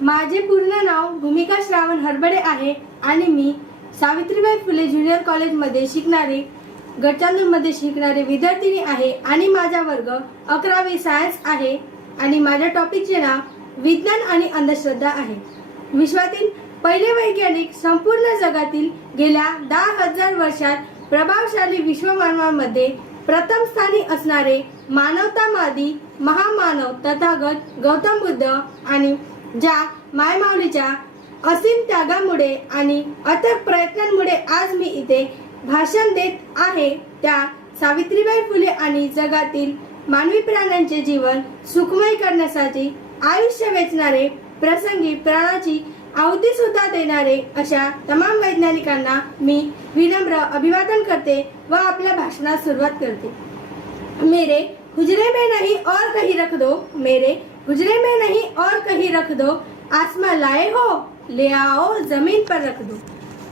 माझे पूर्ण नाव भूमिका श्रावण हरबडे आहे आणि मी सावित्रीबाई फुले ज्युनियर कॉलेजमध्ये शिकणारी गडचांदूरमध्ये शिकणारे विद्यार्थिनी आहे आणि माझा वर्ग अकरावी सायन्स आहे आणि माझ्या टॉपिकचे नाव विज्ञान आणि अंधश्रद्धा आहे. विश्वातील पहिले वैज्ञानिक संपूर्ण जगातील गेल्या दहा हजार वर्षात प्रभावशाली विश्वमानवामध्ये प्रथम स्थानी असणारे मानवतावादी महामानव तथागत गौतम बुद्ध आणि ज्या मायमाऊलीच्या असीम त्यागामुळे आणि अथक प्रयत्नांमुळे आज मी इथे भाषण देत आहे त्या सावित्रीबाई फुले आणि जगातील मानवी प्राण्यांचे जीवन सुखमय करण्यासाठी आयुष्य वेचणारे प्रसंगी प्राणाची आहुती सुद्धा देणारे अशा तमाम वैज्ञानिकांना मी विनम्र अभिवादन करते व आपल्या भाषणास सुरुवात करते. मेरे हुजरे में नहीं और कहीं रख दो मेरे हुजरे में नहीं और कहीं रख दो आसमा लाए हो ले आओ जमीन पर रख दो।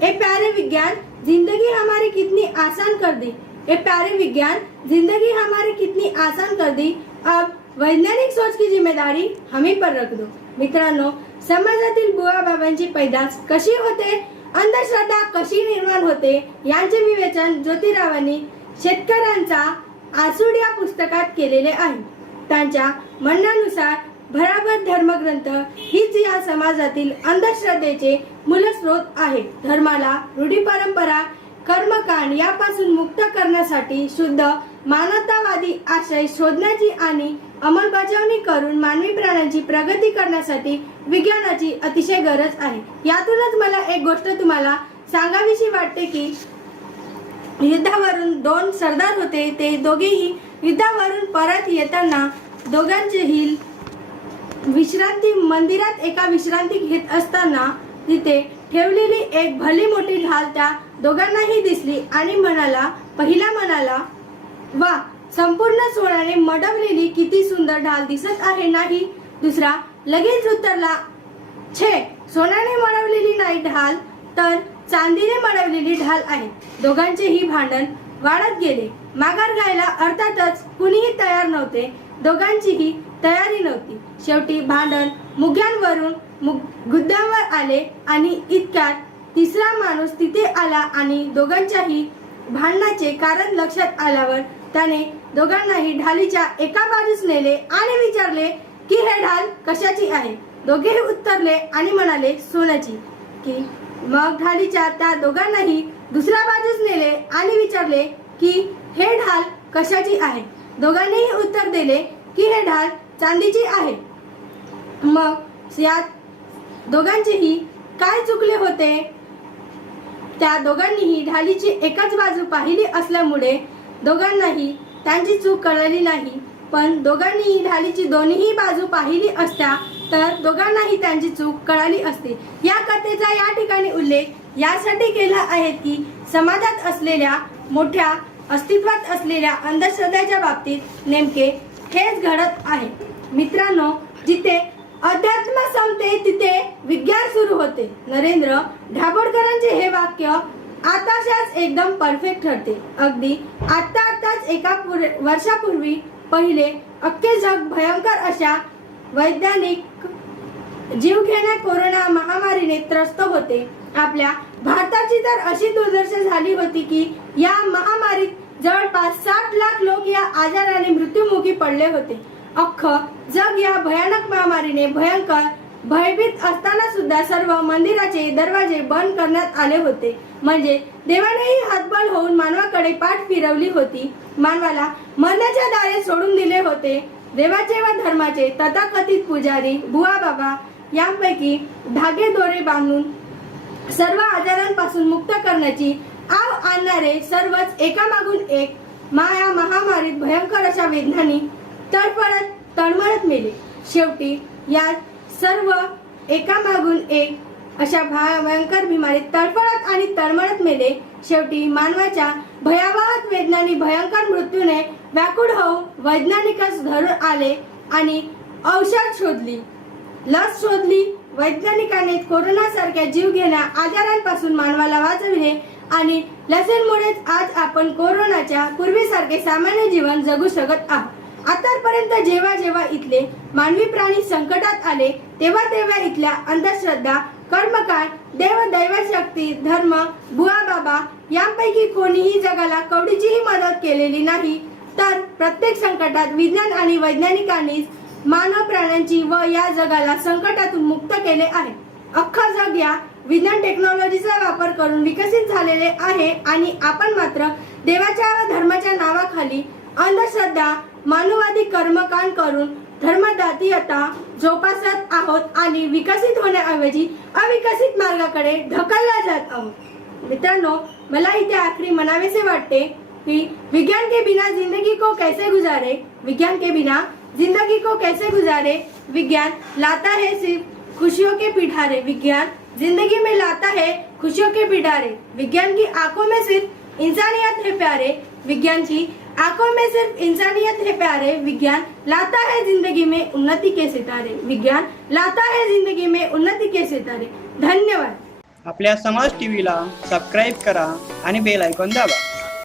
ए प्यारे विज्ञान जिंदगी हमारी कितनी आसान कर दी। ए प्यारे विज्ञान जिंदगी हमारी कितनी आसान कर दी। अब वैज्ञानिक सोच की जिम्मेदारी हमी पर रख दो। मित्रांनो समाजातील बुवा बाबांची पैदास कशी होते? अंधश्रद्धा कशी निर्माण होते? यांचे विवेचन ज्योतिरावांनी शेतकऱ्यांचा आसूड या पुस्तकात केलेले आहे. त्यांच्या म्हणण्यानुसार भराभर धर्मग्रंथ हीच या समाजातील अंधश्रद्धेचे मूलस्रोत आहे. धर्माला रूढी परंपरा कर्मकांड यापासून मुक्त करण्यासाठी शुद्ध मानवतावादी आशय शोधण्याची आणि अंमलबजावणी करून मानवी प्राण्यांची प्रगती करण्यासाठी विज्ञानाची अतिशय गरज आहे. यातूनच मला एक गोष्ट तुम्हाला सांगावीशी वाटते की युद्धावरून दोन सरदार होते ते दोघेही युद्धावरून परत येताना दोघांचेही विश्रांती मंदिरात एका विश्रांती घेत असताना तिथे ठेवलेली एक भली मोठी ढाल त्या दोघांनाही दिसली आणि म्हणाला पहिला म्हणाला वा संपूर्ण सोन्याने मडवलेली किती सुंदर ढाल दिसत आहे नाही? दुसरा लगेच उतरला छे सोन्याने मडवलेली नाही ढाल तर चांदीने मडवलेली ढाल आहे. दोघांचेही भांडण वाढत गेले. माघार घ्यायला अर्थातच कुणीही तयार नव्हते. दोघांचीही तयारी नव्हती. शेवटी भांडण मुग्यांवरून मुग- गुद्द्यांवर आले आणि इतक्यात तिसरा माणूस तिथे आला आणि दोघांच्याही भांडणाचे कारण लक्षात आल्यावर त्याने दोघांनाही ढालीच्या एका बाजूस नेले आणि विचारले की हे ढाल कशाची आहे? दोघेही उत्तरले आणि म्हणाले सोन्याची. की मग ढालीच्या त्या दोघांनाही दुसऱ्या बाजूस नेले आणि विचारले की हे ढाल कशाची आहे? दोघांनीही उत्तर दिले की हे ढाल चांदीची आहे. मग यात दोघांचेही काय चुकले होते? त्या दोघांनीही ढालीची एकाच बाजू पाहिली असल्यामुळे दोघांनाही त्यांची चूक कळली नाही. पण दोघांनीही ढालीची दोन्हीही बाजू पाहिली असत्या तर दोघांनाही त्यांची चूक कळाली असते. या कथेचा या ठिकाणी उल्लेख यासाठी केला आहे की समाजात असलेल्या मोठ्या अस्तित्वात असलेल्या अंधश्रद्धेच्या बाबतीत नेमके हेच घडत आहे. मित्रांनो जिथे अध्यात्म संपते तिथे विज्ञान सुरू होते. नरेंद्र ढाबोडकरांचे हे वाक्य आताशाच एकदम परफेक्ट ठरते. अगदी आत्ता आत्ताच एका वर्षापूर्वी पहिले अख्खे जग भयंकर अशा वैज्ञानिक जीवघेण्या कोरोना महामारीने त्रस्त होते. आपल्या भारताची तर अशी दुर्दशा झाली होती की या महामारीत जवळपास साठ लाख लोक या आजाराने मृत्युमुखी पडले होते. अख्ख जग या भयानक महामारीने भयंकर भयभीत असताना सुद्धा सर्व मंदिराचे दरवाजे बंद करण्यात आले होते. म्हणजे देवानेही हातबल होऊन मानवाकडे पाठ फिरवली होती. मानवाला मनाच्या दारे सोडून दिले होते. देवाचे व धर्माचे तथाकथित पुजारी बुवा बाबा यांपैकी धागे दोरे बांधून सर्व आजारांपासून मुक्त करण्याची आव आणणारे सर्वच एकामागून एक माया महामारीत भयंकर अशा वेदनांनी तडफडत तळमळत मेले. शेवटी यात सर्व एकामागून एक अशा भयंकर बिमारीत तडफडत आणि तळमळत मेले. शेवटी मानवाच्या भयावह वेदनांनी भयंकर मृत्यूने व्याकुळ होऊन वैज्ञानिकच धरून आले आणि औषध शोधली. लस शोधली. वैज्ञानिकाने कोरोना सारख्या आजारांपासून मानवाला वाचविले आणि लसींमुळेच आज आपण कोरोनाच्या पूर्वीसारखे सामान्य जीवन जगू शकत आहोत. आतापर्यंत जेव्हा जेव्हा इथले मानवी प्राणी संकटात आले तेव्हा तेव्हा इथल्या अंधश्रद्धा कर्मकांड देव दैवशक्ती धर्म बुवा बाबा यांपैकी कोणीही जगाला कवडीचीही मदत केलेली नाही. तर प्रत्येक संकटात विज्ञान आणि वैज्ञानिकांनीच मानव प्राण्यांची व या जगाला संकटातून मुक्त केले आहे. अख्खा जग या विज्ञान टेक्नॉलॉजीचा वापर करून विकसित झालेले आहे आणि आपण मात्र देवाच्या व धर्माच्या नावाखाली अंधश्रद्धा मानववादी कर्मकांड करून धर्मदातीयता जोपासत आहोत आणि विकसित होण्याऐवजी अविकसित मार्गाकडे ढकलला जात आहोत. मित्रांनो मला इथे आखरी म्हणावेसे वाटते की विज्ञान के बिना जिंदगी को कैसे गुजारे? विज्ञान के बिना जिंदगी को कैसे गुजारे? विज्ञान लाता है सिर्फ खुशियों के पिठारे। विज्ञान जिंदगी में लाता है खुशियों के पिठारे। विज्ञान की आंखों में सिर्फ इंसानियत है प्यारे। विज्ञान की आंखों में सिर्फ इंसानियत है प्यारे विज्ञान लाता है जिंदगी में उन्नति के सितारे। विज्ञान लाता है जिंदगी में उन्नति के सितारे। धन्यवाद। आपल्या समाज टीव्हीला सबस्क्राईब करा आणि बेल ऐकून दाबा.